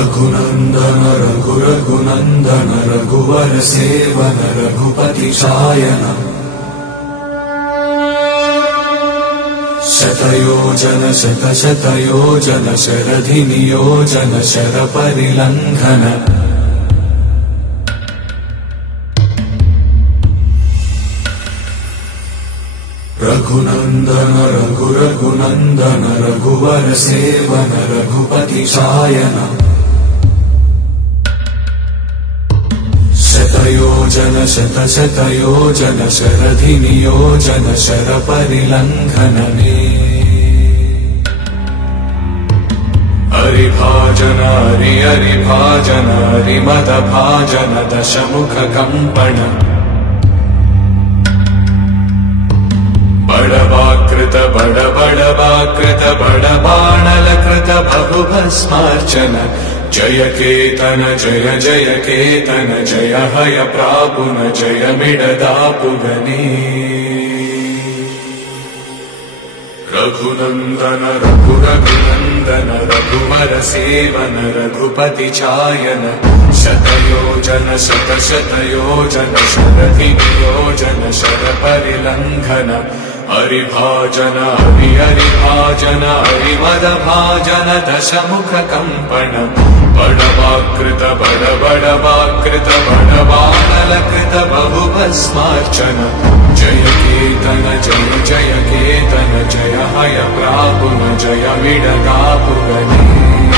रघुनंदन रघुरघुनंदन रघुवर सेवन रघुपति चायन शतयोजन शतशतयोजन शरधि नियोजन शरपरिलंघन रघुनंदन रघुरघुनंदन रघुवर सेवन रघुपति चायन शतयोजन शतशतयोजन शरधि नियोजन शरपरिलंघनने हरिभाजन हरिभाजन हरिमदभाजन दशमुख कंपन बड़वाकृत बड़वाकृत बड़बाणलकृत बहुभस्मार्चन जय केतन जय जय केतन जय हय प्रापुन जय मिडदापुगनी रघुनंदन रघुरघुनंदन रघुवर सेवन रघुपति चायन शतयोजन शतशतयोजन शरधि नियोजन शरपरिलंघन हरिभाजन हरिभाजन हरिमदभाजन दशमुख कंपन बड़वाकृत बड़वाकृत बड़बाणलकृत बहुभस्मार्चन जय केतन जय जय केतन जय हय प्रापुन जय मिडदापुगनी।